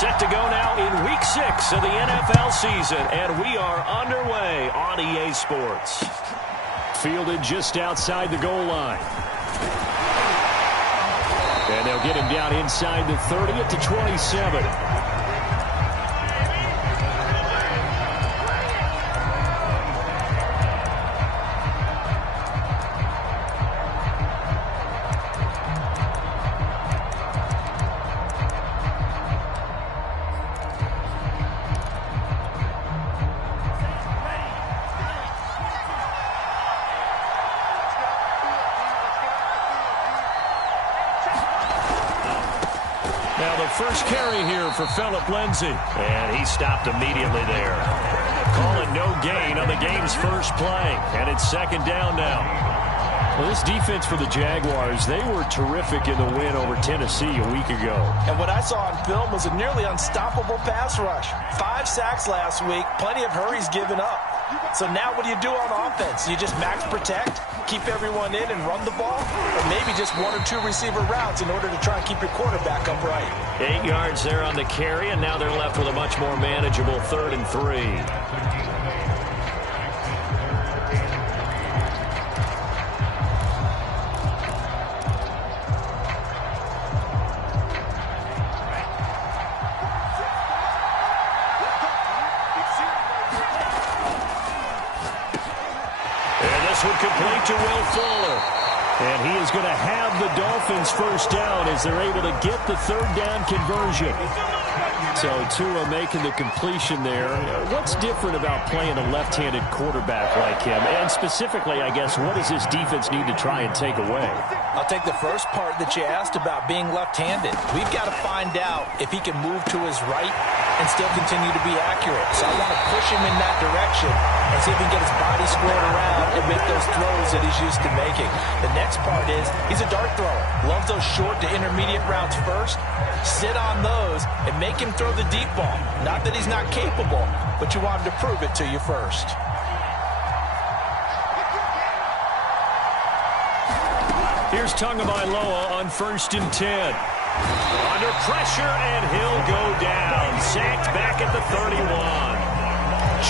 Set to go now in Week 6 of the NFL season, and we are underway on EA Sports. Fielded just outside the goal line. And they'll get him down inside the 30 at the 27. Now the first carry here for Phillip Lindsay. And he stopped immediately there. Calling no gain on the game's first play. And it's second down now. Well, this defense for the Jaguars, they were terrific in the win over Tennessee a week ago. And what I saw on film was a nearly unstoppable pass rush. 5 sacks last week, plenty of hurries given up. So now what do you do on offense? You just max protect, keep everyone in and run the ball? Or maybe just 1 or 2 receiver routes in order to try and keep your quarterback upright? 8 yards there on the carry, and now they're left with a much more manageable 3rd and 3. Would complete to Will Fuller. And he is going to have the Dolphins first down as they're able to get the 3rd down conversion. So Tua making the completion there. What's different about playing a left-handed quarterback like him? And specifically, I guess, what does this defense need to try and take away? I'll take the first part that you asked about being left-handed. We've got to find out if he can move to his right and still continue to be accurate. So I want to push him in that direction and see if he can get his body squared around and make those throws that he's used to making. The next part is he's a dart thrower. Loves those short to intermediate routes first. Sit on those and make him throw the deep ball. Not that he's not capable, but you want him to prove it to you first. Here's Tagovailoa on 1st and 10. Under pressure, and he'll go down. Sacked back at the 31.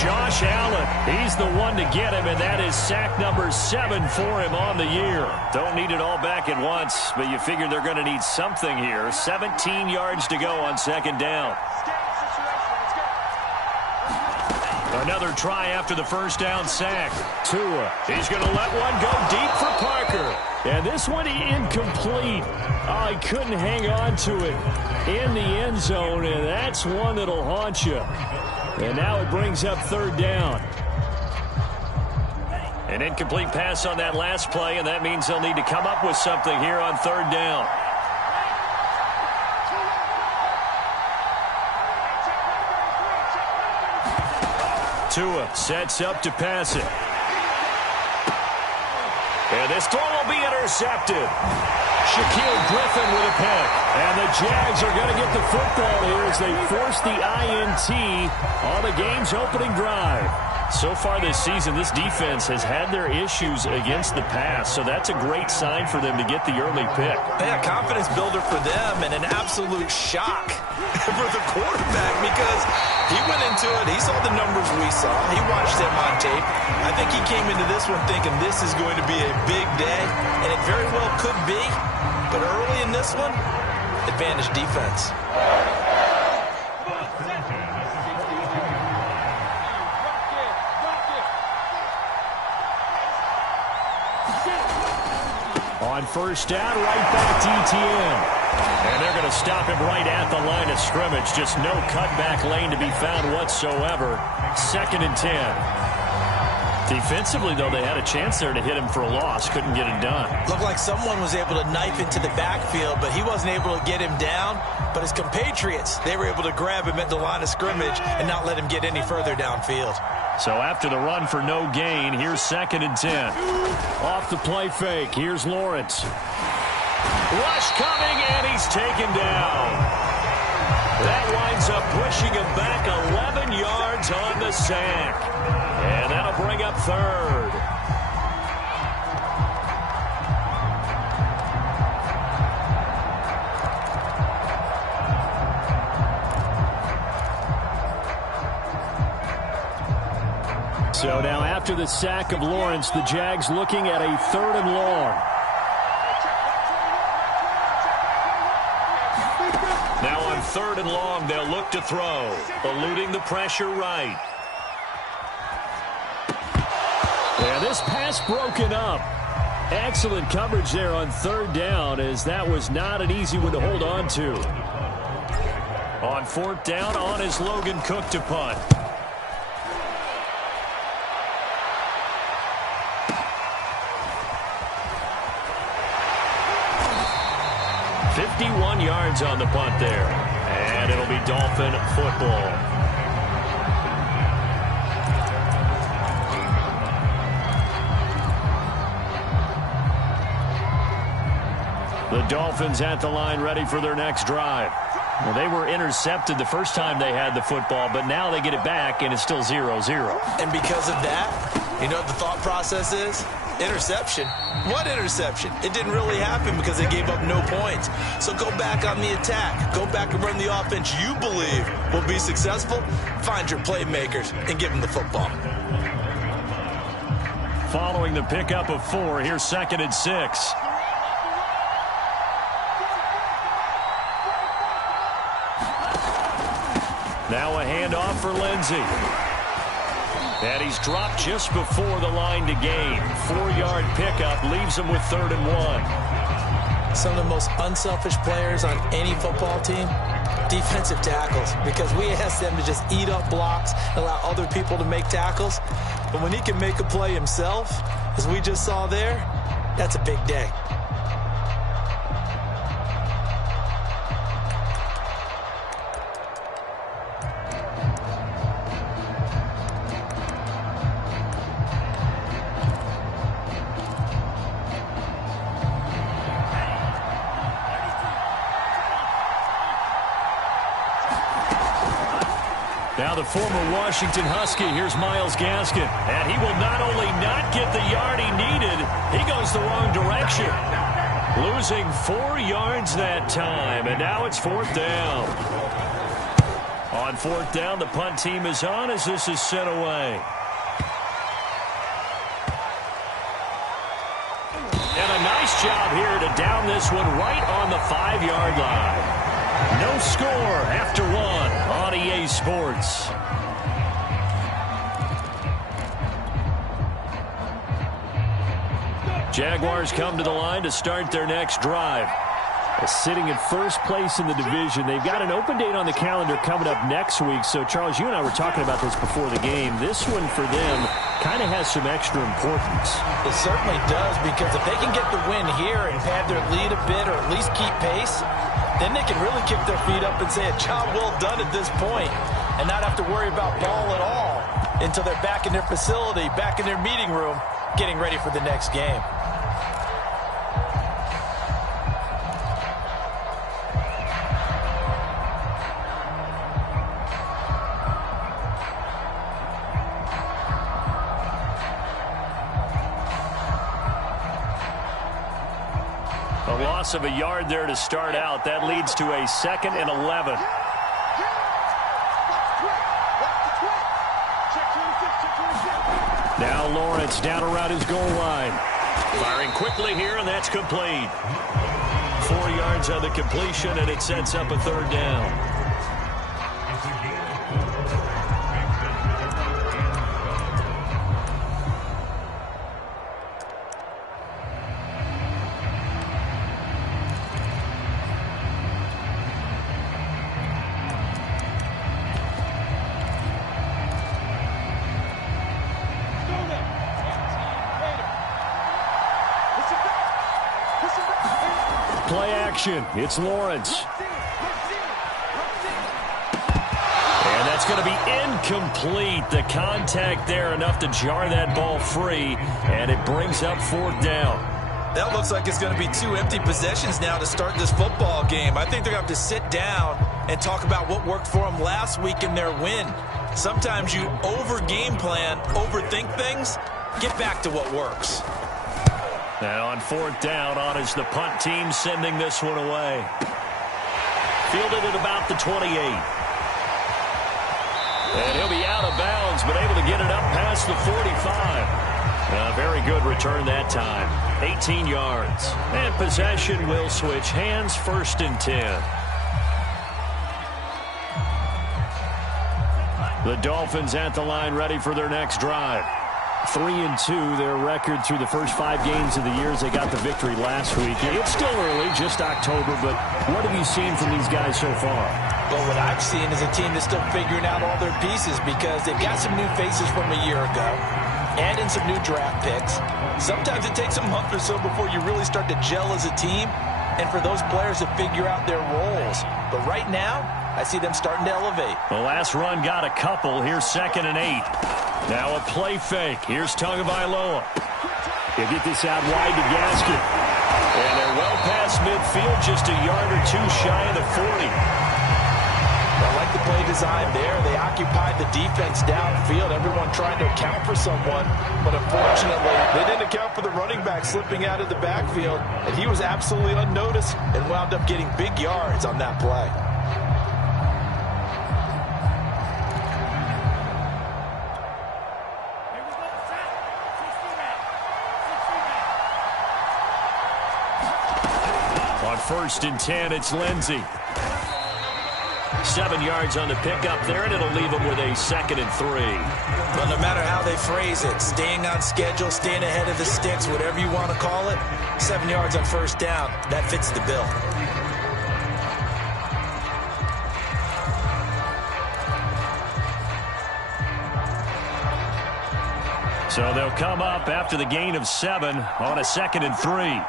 Josh Allen, he's the one to get him, and that is sack number 7 for him on the year. Don't need it all back at once, but you figure they're going to need something here. 17 yards to go on 2nd down. Another try after the 1st down sack. Tua, he's going to let one go deep for Parker. And this one incomplete. Oh, he couldn't hang on to it in the end zone, and that's one that'll haunt you. And now it brings up 3rd down. An incomplete pass on that last play, and that means they'll need to come up with something here on 3rd down. Tua sets up to pass it. And this throw will be intercepted. Shaquille Griffin with a pick. And the Jags are going to get the football here as they force the INT on the game's opening drive. So far this season, this defense has had their issues against the pass, so that's a great sign for them to get the early pick. Yeah, confidence builder for them and an absolute shock for the quarterback because he went into it, he saw the numbers we saw, he watched them on tape. I think he came into this one thinking this is going to be a big day, and it very well could be, but early in this one, advantage defense. On 1st down, right back to ETN. And they're going to stop him right at the line of scrimmage. Just no cutback lane to be found whatsoever. 2nd and 10. Defensively, though, they had a chance there to hit him for a loss. Couldn't get it done. Looked like someone was able to knife into the backfield, but he wasn't able to get him down. But his compatriots, they were able to grab him at the line of scrimmage and not let him get any further downfield. So after the run for no gain, here's 2nd and 10. Off the play fake, here's Lawrence. Rush coming, and he's taken down. That winds up pushing him back 11 yards on the sack. And that'll bring up 3rd. So now after the sack of Lawrence, the Jags looking at a 3rd and long. Now on 3rd and long, they'll look to throw, eluding the pressure right. And this pass broken up. Excellent coverage there on 3rd down, as that was not an easy one to hold on to. On 4th down, on is Logan Cook to punt. "51 yards on the punt there. And it'll be Dolphin football. The Dolphins at the line ready for their next drive. Well, they were intercepted the first time they had the football, but now they get it back, and it's still 0-0. And because of that, you know what the thought process is? Interception. What interception? It didn't really happen because they gave up no points. So go back on the attack. Go back and run the offense you believe will be successful. Find your playmakers and give them the football. Following the pickup of 4, here's 2nd and 6. Now a handoff for Lindsey. And he's dropped just before the line to gain. 4-yard pickup leaves him with 3rd and 1. Some of the most unselfish players on any football team, defensive tackles, because we ask them to just eat up blocks, allow other people to make tackles. But when he can make a play himself, as we just saw there, that's a big day. Now the former Washington Husky, here's Myles Gaskin. And he will not only not get the yard he needed, he goes the wrong direction. Losing 4 yards that time, and now it's 4th down. On 4th down, the punt team is on as this is sent away. And a nice job here to down this one right on the 5-yard line. No score after 1 on EA Sports. Jaguars come to the line to start their next drive. Sitting in first place in the division. They've got an open date on the calendar coming up next week. So, Charles, you and I were talking about this before the game. This one for them kind of has some extra importance. It certainly does, because if they can get the win here and pad their lead a bit or at least keep pace, then they can really kick their feet up and say a job well done at this point and not have to worry about ball at all until they're back in their facility, back in their meeting room, getting ready for the next game. A loss of a yard there to start out. That leads to a 2nd and 11. Now Lawrence down around his goal line. Firing quickly here, and that's complete. 4 yards on the completion, and it sets up a 3rd down. Play action. It's Lawrence. And that's going to be incomplete. The contact there enough to jar that ball free, and it brings up 4th down. That looks like it's going to be 2 empty possessions now to start this football game. I think they're going to have to sit down and talk about what worked for them last week in their win. Sometimes you over-game plan, overthink things. Get back to what works. Now on 4th down, on is the punt team sending this one away. Fielded at about the 28. And he'll be out of bounds, but able to to get it up past the 45. A very good return that time. 18 yards. And possession will switch hands, 1st and 10. The Dolphins at the line ready for their next drive. 3-2, their record through the first 5 games of the year as they got the victory last week. It's still early, just October, but what have you seen from these guys so far? Well, what I've seen is a team that's still figuring out all their pieces because they've got some new faces from a year ago and in some new draft picks. Sometimes it takes a month or so before you really start to gel as a team and for those players to figure out their roles. But right now, I see them starting to elevate. The last run got a couple. Here's 2nd and 8. Now a play fake. Here's Tagovailoa. He'll get this out wide to Gaskin. And they're well past midfield, just a yard or two shy of the 40. I like the play design there. They occupied the defense downfield. Everyone trying to account for someone. But unfortunately, they didn't account for the running back slipping out of the backfield. And he was absolutely unnoticed and wound up getting big yards on that play. On 1st and 10, it's Lindsey. 7 yards on the pickup there, and it'll leave them with a 2nd and 3. But no matter how they phrase it, staying on schedule, staying ahead of the sticks, whatever you want to call it, 7 yards on 1st down, that fits the bill. So they'll come up after the gain of 7 on a 2nd and 3.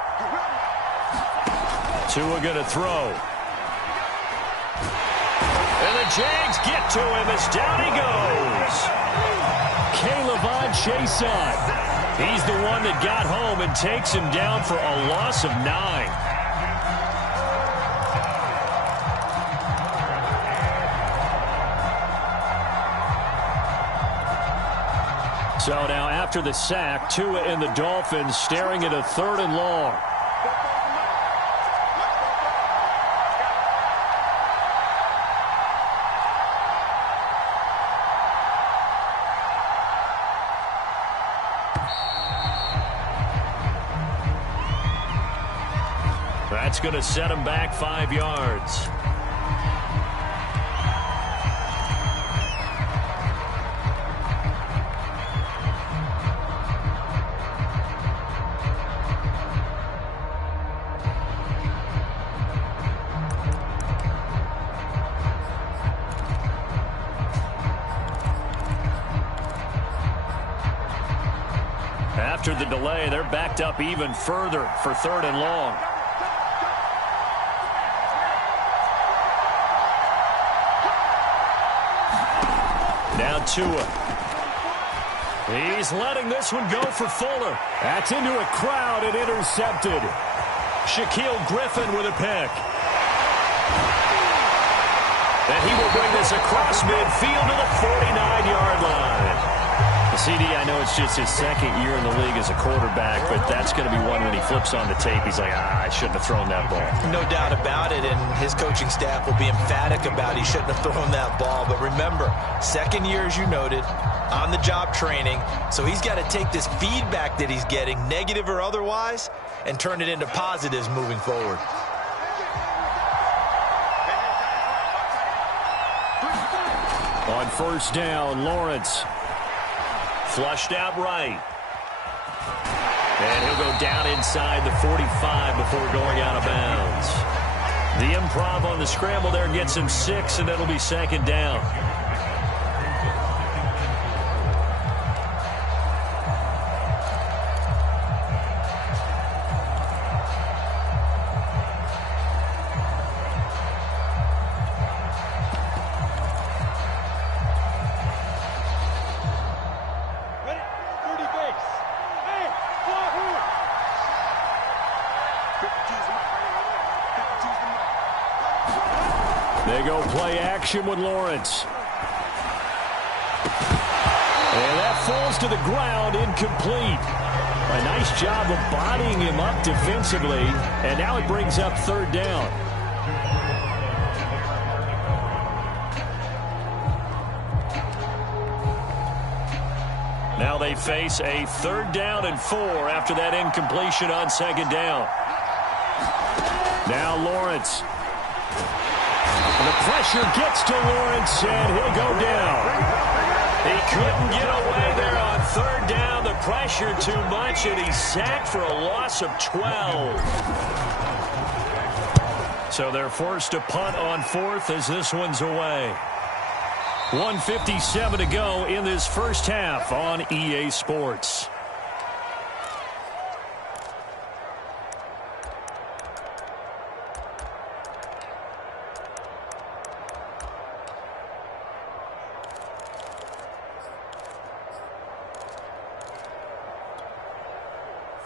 Tua going to throw. And the Jags get to him as down he goes. K'Lavon Chaisson. He's the one that got home and takes him down for a loss of 9. So now after the sack, Tua and the Dolphins staring at a 3rd and long. That's going to set him back 5 yards. After the delay, they're backed up even further for 3rd and long. Now Tua. He's letting this one go for Fuller. That's into a crowd and intercepted. Shaquille Griffin with a pick. And he will bring this across midfield to the 49-yard line. CD, I know it's just his 2nd year in the league as a quarterback, but that's going to be one when he flips on the tape. He's like, I shouldn't have thrown that ball. No doubt about it, and his coaching staff will be emphatic about he shouldn't have thrown that ball. But remember, 2nd year, as you noted, on-the-job training, so he's got to take this feedback that he's getting, negative or otherwise, and turn it into positives moving forward. On 1st down, Lawrence. Flushed out right. And he'll go down inside the 45 before going out of bounds. The improv on the scramble there gets him 6, and it'll be 2nd down. They go play action with Lawrence. And that falls to the ground, incomplete. A nice job of bodying him up defensively. And now it brings up 3rd down. Now they face a 3rd down and 4 after that incompletion on 2nd down. Now Lawrence. The pressure gets to Lawrence, and he'll go down. He couldn't get away there on 3rd down. The pressure too much, and he's sacked for a loss of 12. So they're forced to punt on 4th as this one's away. 1:57 to go in this first half on EA Sports.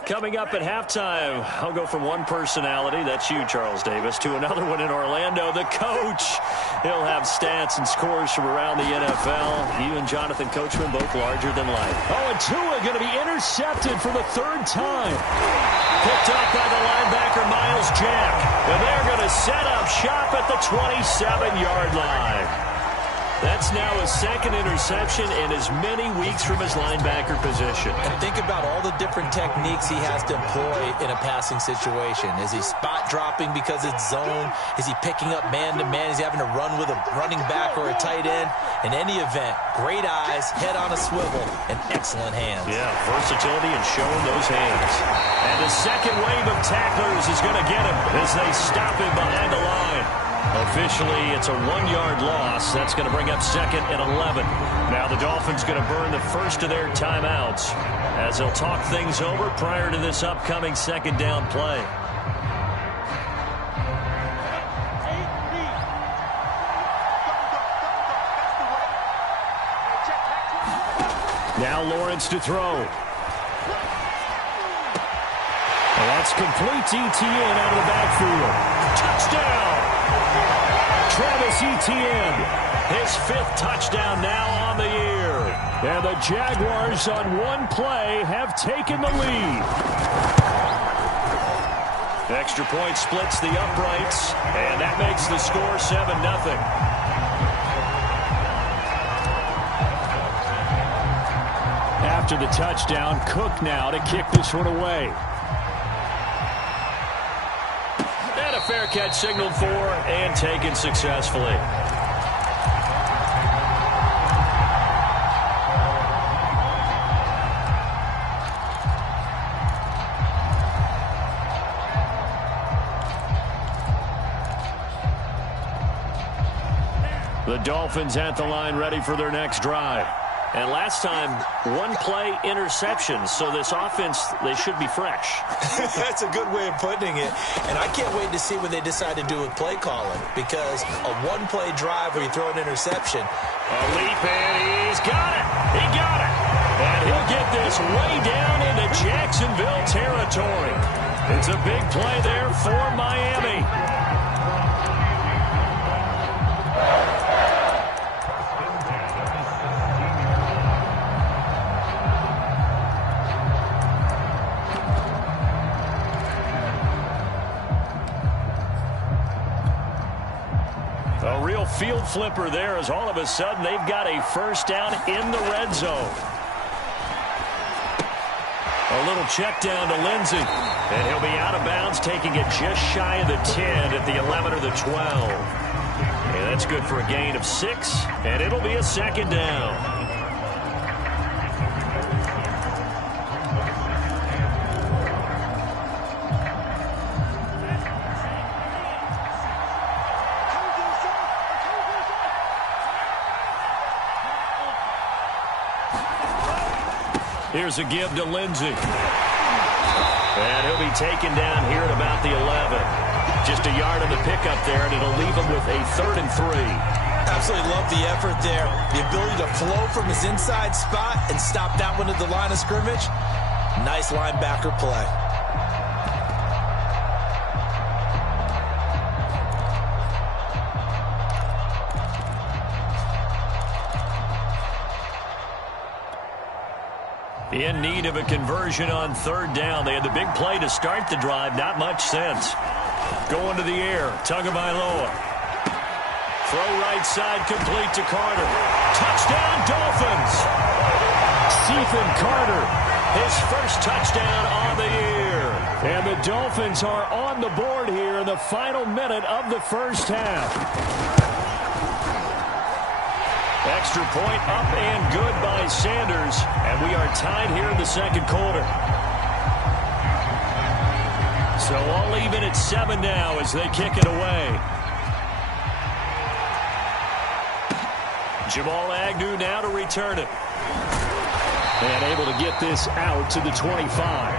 Coming up at halftime, I'll go from one personality, that's you, Charles Davis, to another one in Orlando, the coach. He'll have stats and scores from around the NFL. You and Jonathan Coachman both larger than life. Oh, and Tua going to be intercepted for the 3rd time. Picked up by the linebacker, Miles Jack. And they're going to set up shop at the 27-yard line. That's now his 2nd interception in as many weeks from his linebacker position. And think about all the different techniques he has to employ in a passing situation. Is he spot dropping because it's zone? Is he picking up man-to-man? Is he having to run with a running back or a tight end? In any event, great eyes, head on a swivel, and excellent hands. Yeah, versatility and showing those hands. And the second wave of tacklers is going to get him as they stop him behind the line. Officially, it's a 1-yard loss. That's going to bring up 2nd and 11. Now the Dolphins going to burn the first of their timeouts as they'll talk things over prior to this upcoming 2nd down play. Now Lawrence to throw. Well, that's complete to Etienne out of the backfield. Touchdown! Travis Etienne, his 5th touchdown now on the year. And the Jaguars on one play have taken the lead. The extra point splits the uprights, and that makes the score 7-0. After the touchdown, Cook now to kick this one away. Fair catch signaled for and taken successfully. The Dolphins at the line ready for their next drive. And last time, 1-play interceptions, so this offense, they should be fresh. That's a good way of putting it. And I can't wait to see what they decide to do with play calling, because a 1-play drive where you throw an interception. A leap, and he's got it. He got it. And he'll get this way down into Jacksonville territory. It's a big play there for Miami. A real field flipper there as all of a sudden they've got a first down in the red zone. A little check down to Lindsey. And he'll be out of bounds, taking it just shy of the 10 at the 11 or the 12. And that's good for a gain of 6, and it'll be a 2nd down. Here's a give to Lindsey. And he'll be taken down here at about the 11. Just a yard on the pickup there, and it'll leave him with a 3rd and 3. Absolutely love the effort there. The ability to flow from his inside spot and stop that one at the line of scrimmage. Nice linebacker play. In need of a conversion on 3rd down. They had the big play to start the drive. Not much sense. Going to the air. Tagovailoa. Throw right side complete to Carter. Touchdown Dolphins. Ethan Carter. His first touchdown on the year. And the Dolphins are on the board here in the final minute of the first half. Extra point up and good by Sanders. And we are tied here in the second quarter. So all even at 7 now as they kick it away. Jamal Agnew now to return it. And able to get this out to the 25.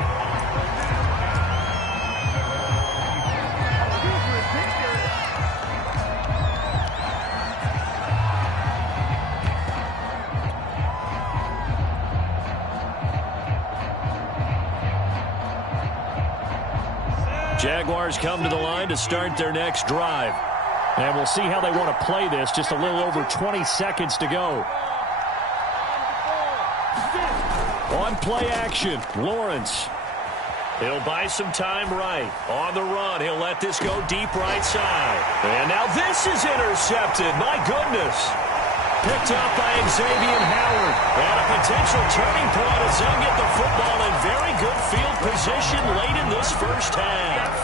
Jaguars come to the line to start their next drive. And we'll see how they want to play this. Just a little over 20 seconds to go. On play action, Lawrence. He'll buy some time right. On the run, he'll let this go deep right side. And now this is intercepted. My goodness. Picked up by Xavier Howard. And a potential turning point as they'll get the football in very good field position late in this first half.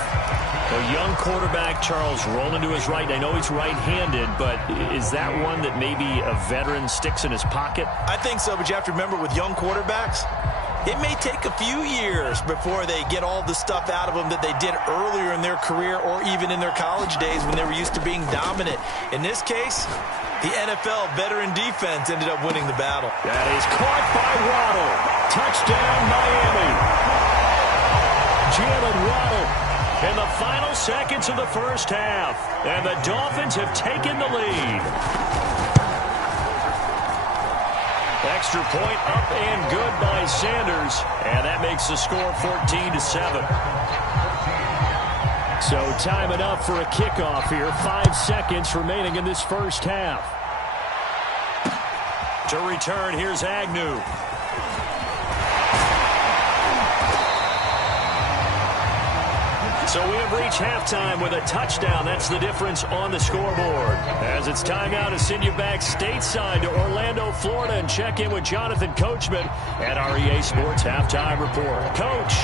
A young quarterback, Charles, rolling to his right. I know he's right-handed, but is that one that maybe a veteran sticks in his pocket? I think so, but you have to remember with young quarterbacks, it may take a few years before they get all the stuff out of them that they did earlier in their career or even in their college days when they were used to being dominant. In this case, the NFL veteran defense ended up winning the battle. That is caught by Waddle. Touchdown, Miami. Jalen Waddle in the final seconds of the first half. And the Dolphins have taken the lead. Extra point up and good by Sanders. And that makes the score 14-7. So time enough for a kickoff here. 5 seconds remaining in this first half. To return, here's Agnew. So we have reached halftime with a touchdown. That's the difference on the scoreboard. As it's time now to send you back stateside to Orlando, Florida, and check in with Jonathan Coachman at our EA Sports Halftime Report. Coach.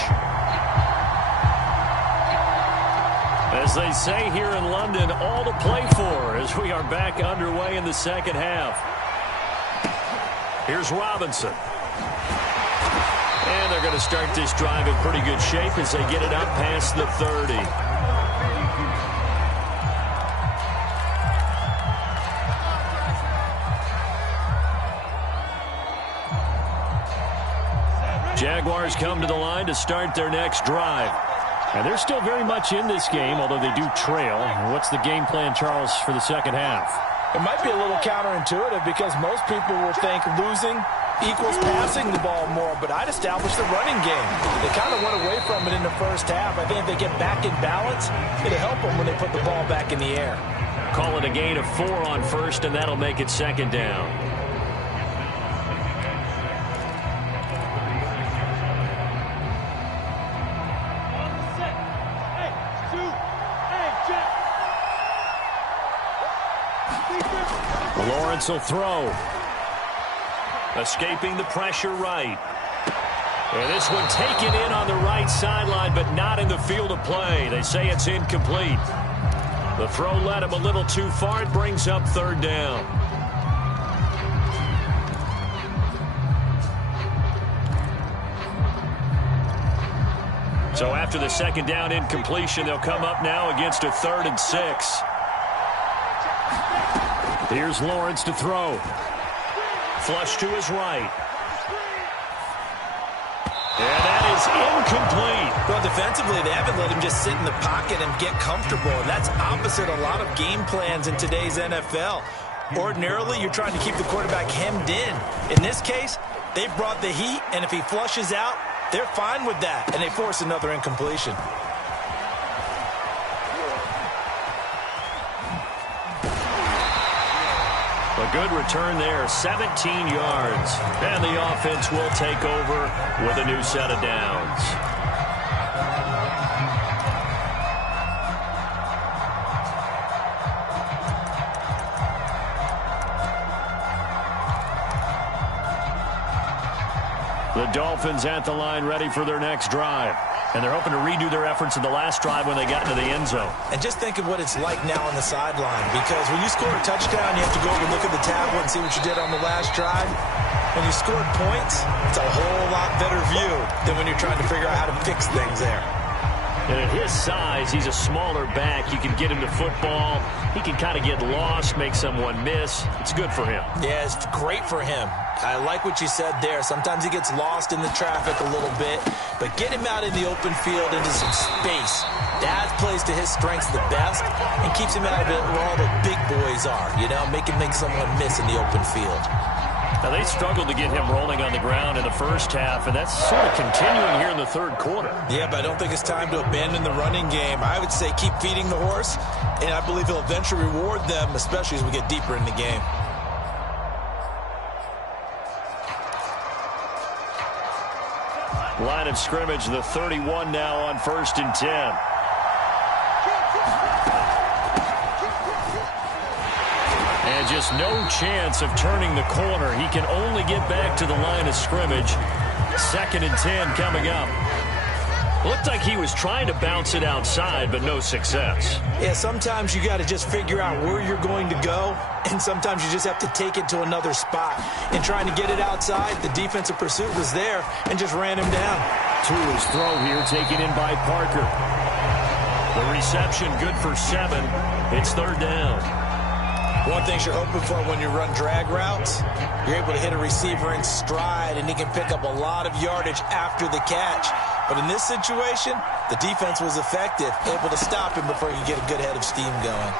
As they say here in London, all to play for as we are back underway in the second half. Here's Robinson. And they're going to start this drive in pretty good shape as they get it up past the 30. Jaguars come to the line to start their next drive. And they're still very much in this game, although they do trail. What's the game plan, Charles, for the second half? It might be a little counterintuitive because most people will think losing equals passing the ball more, but I'd establish the running game. They kind of went away from it in the first half. I think if they get back in balance, it'll help them when they put the ball back in the air. Call it a gain of 4 on first, and that'll make it second down. Lawrence will throw. Escaping the pressure right. And this one taken in on the right sideline, but not in the field of play. They say it's incomplete. The throw led him a little too far. It brings up third down. So after the second down incompletion, they'll come up now against a 3rd and 6. Here's Lawrence to throw. Flush to his right. And that is incomplete. Well, defensively, they haven't let him just sit in the pocket and get comfortable. And that's opposite a lot of game plans in today's NFL. Ordinarily, you're trying to keep the quarterback hemmed in. In this case, they brought the heat, and if he flushes out, they're fine with that, and they force another incompletion. A good return there, 17 yards. And the offense will take over with a new set of downs. The Dolphins at the line ready for their next drive. And they're hoping to redo their efforts in the last drive when they got into the end zone. And just think of what it's like now on the sideline, because when you score a touchdown, you have to go over and look at the tablet and see what you did on the last drive. When you scored points, it's a whole lot better view than when you're trying to figure out how to fix things there. And at his size, he's a smaller back. You can get him to football. He can kind of get lost, make someone miss. It's good for him. Yeah, it's great for him. I like what you said there. Sometimes he gets lost in the traffic a little bit, but get him out in the open field into some space. That plays to his strengths the best and keeps him out of it where all the big boys are, you know, make someone miss in the open field. Now, they struggled to get him rolling on the ground in the first half, and that's sort of continuing here in the third quarter. Yeah, but I don't think it's time to abandon the running game. I would say keep feeding the horse, and I believe he'll eventually reward them, especially as we get deeper in the game. Line of scrimmage, the 31 now on 1st and 10. And just no chance of turning the corner. He can only get back to the line of scrimmage. 2nd and 10 coming up. Looked like he was trying to bounce it outside, but no success. Yeah, sometimes you got to just figure out where you're going to go, and sometimes you just have to take it to another spot. In trying to get it outside, the defensive pursuit was there and just ran him down. To his throw here, taken in by Parker. The reception good for 7. It's 3rd down. One thing you're hoping for when you run drag routes, you're able to hit a receiver in stride, and he can pick up a lot of yardage after the catch. But in this situation, the defense was effective, able to stop him before he could get a good head of steam going.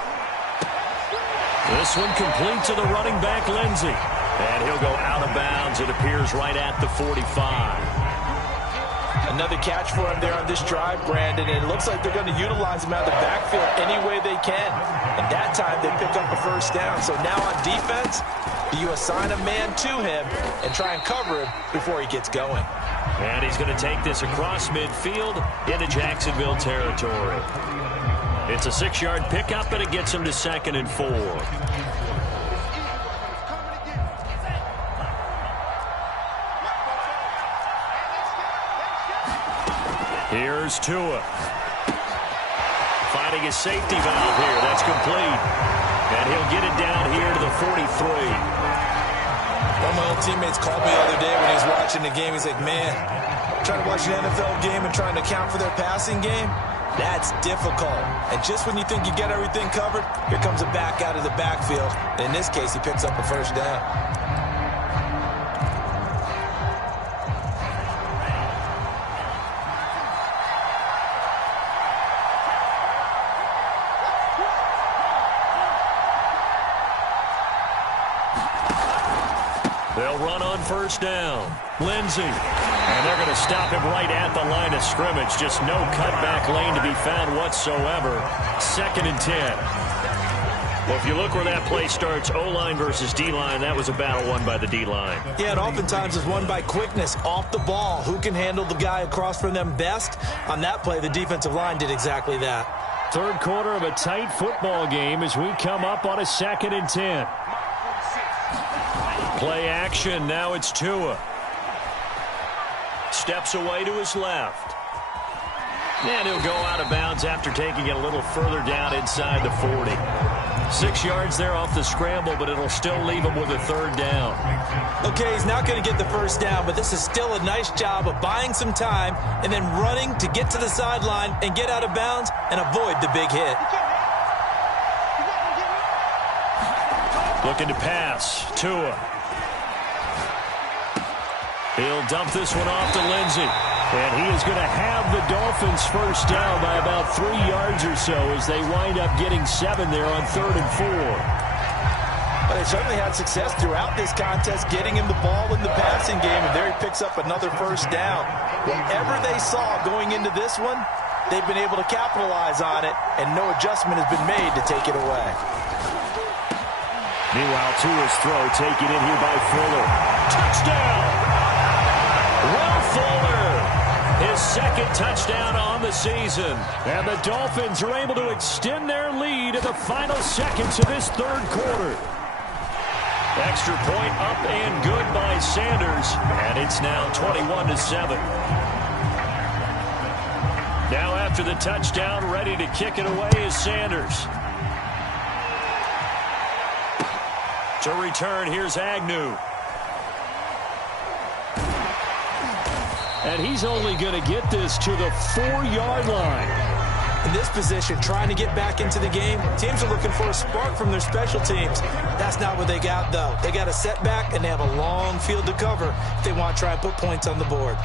This one complete to the running back, Lindsey. And he'll go out of bounds, it appears, right at the 45. Another catch for him there on this drive, Brandon, and it looks like they're going to utilize him out of the backfield any way they can. And that time they pick up a 1st down. So now on defense, you assign a man to him and try and cover him before he gets going. And he's going to take this across midfield into Jacksonville territory. It's a 6-yard pickup, and it gets him to 2nd and 4. Here's Tua. Finding his safety valve here. That's complete. And he'll get it down here to the 43. One of my old teammates called me the other day when he was watching the game. He's like, man, trying to watch an NFL game and trying to account for their passing game, that's difficult. And just when you think you get everything covered, here comes a back out of the backfield. And in this case, he picks up a 1st down. They'll run on 1st down. Lindsey. And they're going to stop him right at the line of scrimmage. Just no cutback lane to be found whatsoever. 2nd and 10. Well, if you look where that play starts, O-line versus D-line, that was a battle won by the D-line. Yeah, and oftentimes is won by quickness off the ball. Who can handle the guy across from them best? On that play, the defensive line did exactly that. 3rd quarter of a tight football game as we come up on a 2nd and 10. Play action. Now it's Tua. Steps away to his left. And he'll go out of bounds after taking it a little further down inside the 40. 6 yards there off the scramble, but it'll still leave him with a 3rd down. Okay, he's not going to get the 1st down, but this is still a nice job of buying some time and then running to get to the sideline and get out of bounds and avoid the big hit. Looking to pass. Tua. He'll dump this one off to Lindsey. And he is going to have the Dolphins 1st down by about 3 yards or so as they wind up getting 7 there on 3rd and 4. But they certainly had success throughout this contest, getting him the ball in the passing game, and there he picks up another 1st down. Whatever they saw going into this one, they've been able to capitalize on it, and no adjustment has been made to take it away. Meanwhile, Tua's throw taken in here by Fuller. Touchdown! Will Fuller, his 2nd touchdown on the season. And the Dolphins are able to extend their lead in the final seconds of this 3rd quarter. Extra point up and good by Sanders. And it's now 21-7. Now after the touchdown, ready to kick it away is Sanders. To return, here's Agnew. And he's only going to get this to the 4-yard line. In this position, trying to get back into the game, teams are looking for a spark from their special teams. That's not what they got, though. They got a setback, and they have a long field to cover if they want to try and put points on the board.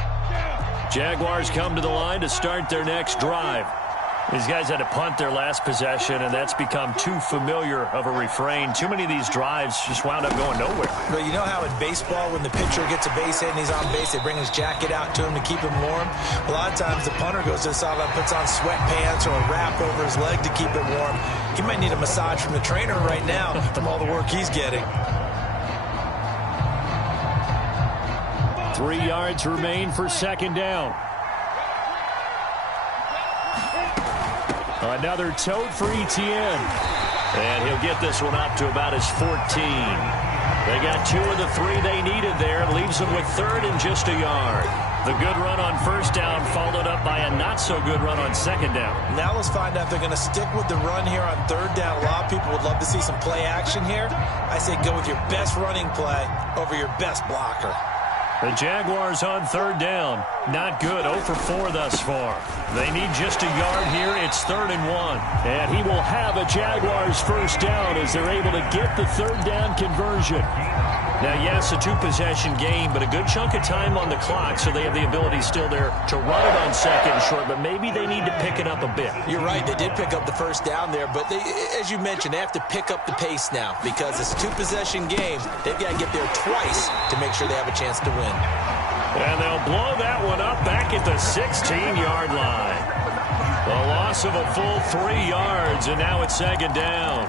Jaguars come to the line to start their next drive. These guys had to punt their last possession, and that's become too familiar of a refrain. Too many of these drives just wound up going nowhere. But you know how in baseball, when the pitcher gets a base hit and he's on base, they bring his jacket out to him to keep him warm? A lot of times the punter goes to the sideline, puts on sweatpants or a wrap over his leg to keep it warm. He might need a massage from the trainer right now from all the work he's getting. 3 yards remain for second down. Another tote for Etienne. And he'll get this one up to about his 14. They got 2 of the 3 they needed there. Leaves them with third and just a yard. The good run on first down followed up by a not-so-good run on second down. Now let's find out if they're going to stick with the run here on third down. A lot of people would love to see some play action here. I say go with your best running play over your best blocker. The Jaguars on third down. Not good. 0 for 4 thus far. They need just a yard here. It's 3rd and 1. And he will have a Jaguars first down as they're able to get the third down conversion. Now, yes, a 2-possession game, but a good chunk of time on the clock, so they have the ability still there to run it on second and short, but maybe they need to pick it up a bit. You're right. They did pick up the first down there, but they, as you mentioned, they have to pick up the pace now because it's a 2-possession game. They've got to get there twice to make sure they have a chance to win. And they'll blow that one up back at the 16-yard line. The loss of a full 3 yards, and now it's second down.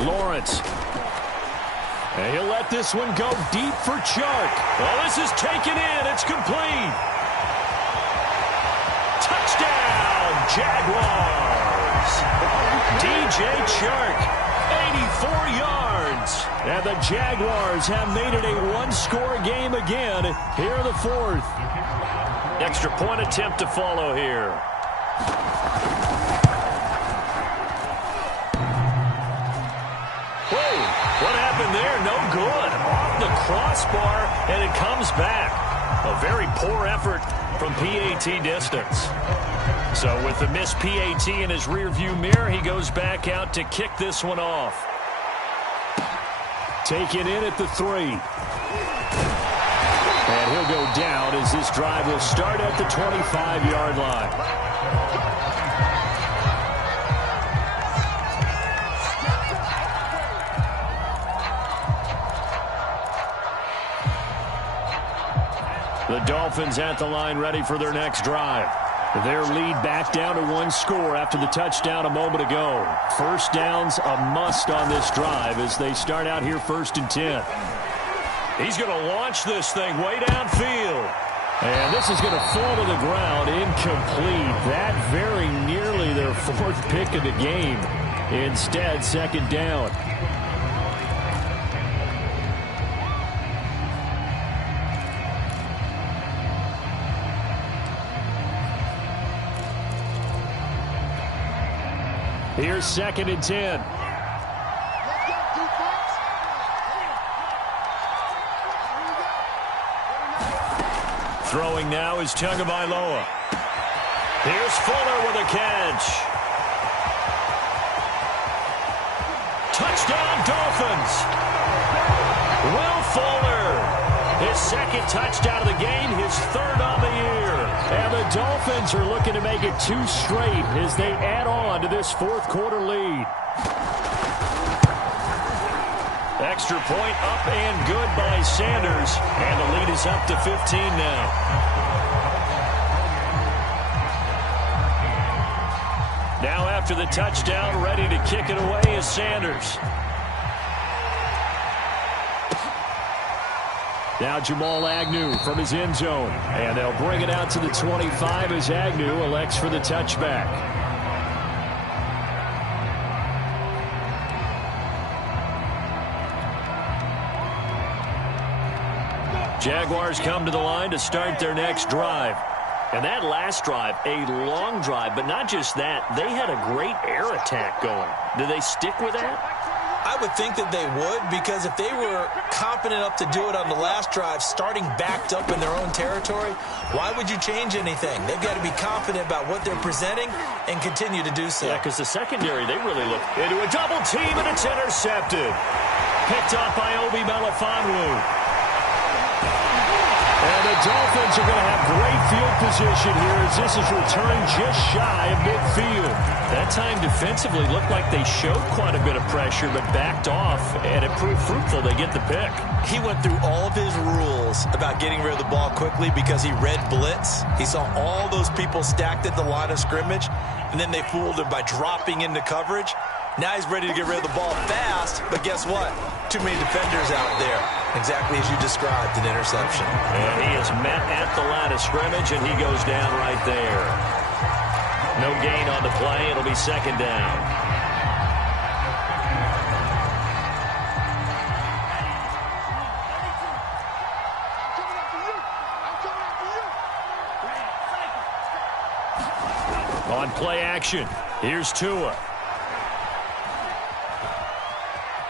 Lawrence. And he'll let this one go deep for Chark. Well, this is taken in. It's complete. Touchdown, Jaguars. DJ Chark, 84 yards. And the Jaguars have made it a one-score game again here in the 4th. Extra point attempt to follow here. What happened there? No good. Off the crossbar, and it comes back. A very poor effort from PAT distance. So with the missed PAT in his rearview mirror, he goes back out to kick this one off. Taken in at the 3. And he'll go down as this drive will start at the 25-yard line. The Dolphins at the line ready for their next drive. Their lead back down to 1 score after the touchdown a moment ago. First down's a must on this drive as they start out here 1st and 10. He's going to launch this thing way downfield. And this is going to fall to the ground incomplete. That very nearly their 4th pick of the game. Instead, second down. Here's 2nd and 10. Throwing now is Tagovailoa. Here's Fuller with a catch. Touchdown, Dolphins. Will Fuller, his 2nd touchdown of the game, his 3rd on the year. And the Dolphins are looking to make it 2 straight as they add on to this 4th quarter lead. Extra point up and good by Sanders. And the lead is up to 15 now. Now after the touchdown, ready to kick it away is Sanders. Now Jamal Agnew from his end zone. And they'll bring it out to the 25 as Agnew elects for the touchback. Jaguars come to the line to start their next drive. And that last drive, a long drive, but not just that. They had a great air attack going. Do they stick with that? I would think that they would, because if they were confident enough to do it on the last drive, starting backed up in their own territory, why would you change anything? They've got to be confident about what they're presenting and continue to do so. Yeah, because the secondary, they really look into a double team, and it's intercepted. Picked up by Obi Melifonwu. And the Dolphins are going to have great field position here as this is returned just shy of midfield. That time defensively looked like they showed quite a bit of pressure but backed off, and it proved fruitful. They get the pick. He went through all of his rules about getting rid of the ball quickly because he read blitz. He saw all those people stacked at the line of scrimmage, and then they fooled him by dropping into coverage. Now he's ready to get rid of the ball fast, but guess what? Too many defenders out there. Exactly as you described, an interception. And he is met at the line of scrimmage, and he goes down right there. No gain on the play. It'll be second down. On play action, here's Tua.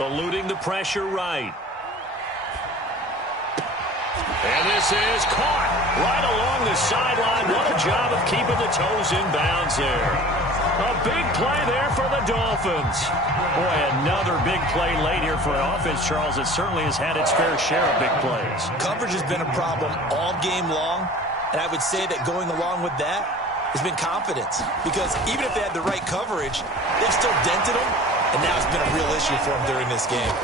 Eluding the pressure right. And this is caught right along the sideline. What a job of keeping the toes in bounds there. A big play there for the Dolphins. Boy, another big play late here for an offense, Charles, that certainly has had its fair share of big plays. Coverage has been a problem all game long, and I would say that going along with that has been confidence. Because even if they had the right coverage, they've still dented them. And now it's been a real issue for him during this game.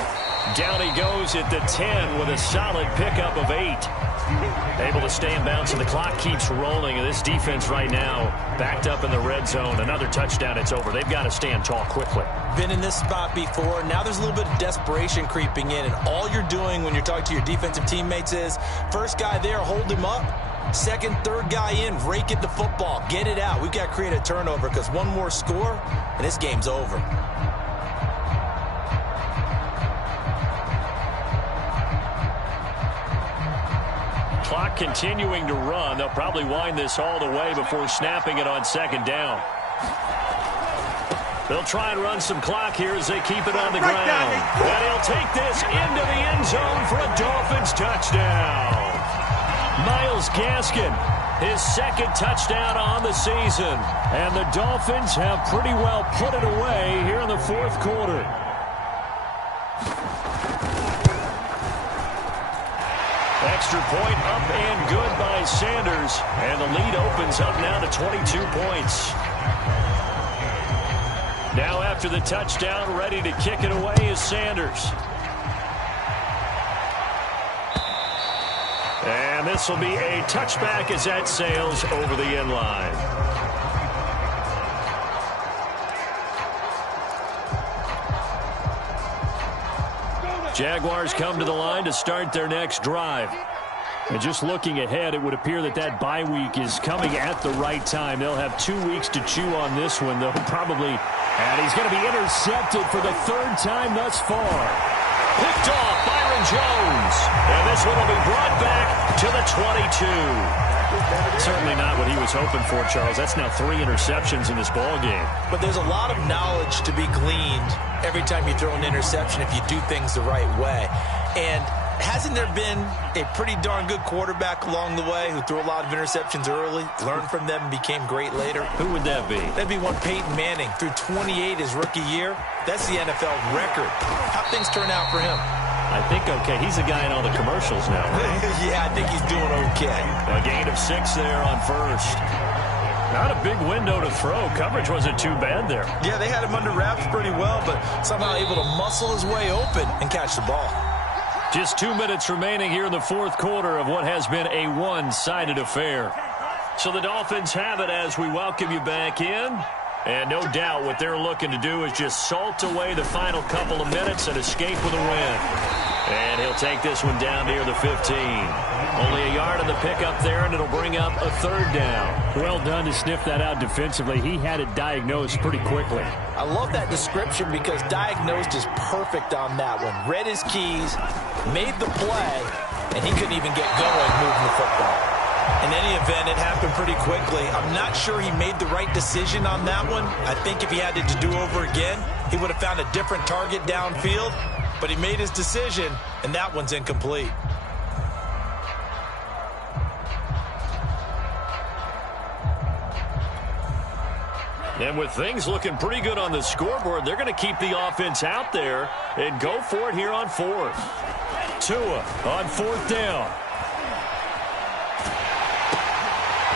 Down he goes at the 10 with a solid pickup of 8. Able to stay in bounds, and the clock keeps rolling. And this defense right now backed up in the red zone. Another touchdown, it's over. They've got to stand tall quickly. Been in this spot before. Now there's a little bit of desperation creeping in. And all you're doing when you're talking to your defensive teammates is, first guy there, hold him up. Second, third guy in, rake at the football. Get it out. We've got to create a turnover because one more score, and this game's over. Clock continuing to run. They'll probably wind this all the way before snapping it on second down. They'll try and run some clock here as they keep it on the ground. And he'll take this into the end zone for a Dolphins touchdown. Myles Gaskin, his second touchdown on the season. And the Dolphins have pretty well put it away here in the fourth quarter. Extra point up and good by Sanders. And the lead opens up now to 22 points. Now after the touchdown, ready to kick it away is Sanders. And this will be a touchback as that sails over the end line. Jaguars come to the line to start their next drive. And just looking ahead, it would appear that that bye week is coming at the right time. They'll have 2 weeks to chew on this one, though, probably. And he's going to be intercepted for the third time thus far. Picked off, Byron Jones. And this one will be brought back to the 22. Certainly not what he was hoping for, Charles. That's now 3 interceptions in this ball game. But there's a lot of knowledge to be gleaned every time you throw an interception if you do things the right way. And hasn't there been a pretty darn good quarterback along the way who threw a lot of interceptions early, learned from them, and became great later? Who would that be? That'd be one Peyton Manning. Threw 28 his rookie year. That's the NFL record. How'd things turn out for him? I think okay. He's a guy in all the commercials now. Right? Yeah, I think he's doing okay. A gain of 6 there on first. Not a big window to throw. Coverage wasn't too bad there. Yeah, they had him under wraps pretty well, but somehow able to muscle his way open and catch the ball. Just 2 minutes remaining here in the fourth quarter of what has been a one-sided affair. So the Dolphins have it as we welcome you back in. And no doubt what they're looking to do is just salt away the final couple of minutes and escape with a win. And he'll take this one down near the 15. Only a yard on the pickup there, and it'll bring up a third down. Well done to sniff that out defensively. He had it diagnosed pretty quickly. I love that description because diagnosed is perfect on that one. Read his keys, made the play, and he couldn't even get going moving the football. In any event, it happened pretty quickly. I'm not sure he made the right decision on that one. I think if he had it to do over again, he would have found a different target downfield. But he made his decision, and that one's incomplete. And with things looking pretty good on the scoreboard, they're going to keep the offense out there and go for it here on fourth. Tua on fourth down.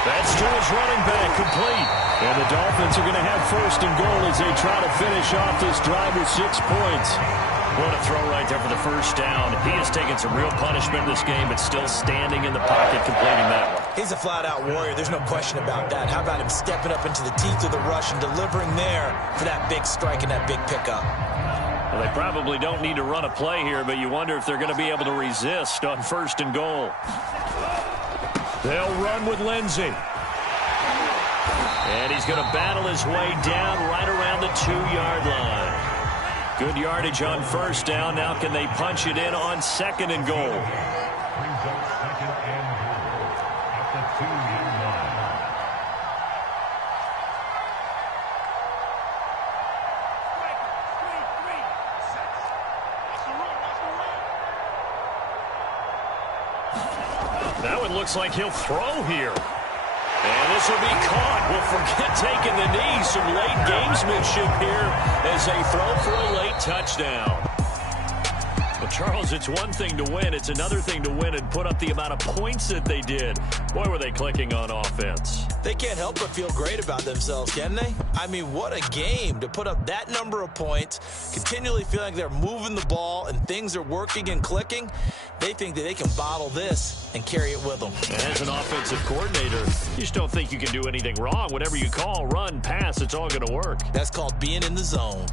That's Tua's running back, complete. And the Dolphins are going to have first and goal as they try to finish off this drive with 6 points. What a throw right there for the first down. He has taken some real punishment in this game, but still standing in the pocket, completing that one. He's a flat-out warrior. There's no question about that. How about him stepping up into the teeth of the rush and delivering there for that big strike and that big pickup? Well, they probably don't need to run a play here, but you wonder if they're going to be able to resist on first and goal. They'll run with Lindsey. And he's going to battle his way down right around the 2-yard line. Good yardage on first down. Now can they punch it in on second and goal? Brings up second and goal at the 2-yard line. That one looks like he'll throw here. And this will be caught. Well, forget taking the knee. Some late gamesmanship here as they throw for a late touchdown. Well, Charles, it's one thing to win. It's another thing to win and put up the amount of points that they did. Boy, were they clicking on offense. They can't help but feel great about themselves, can they? I mean, what a game to put up that number of points, continually feeling like they're moving the ball and things are working and clicking. They think that they can bottle this and carry it with them. And as an offensive coordinator, you just don't think you can do anything wrong. Whatever you call, run, pass, it's all going to work. That's called being in the zone.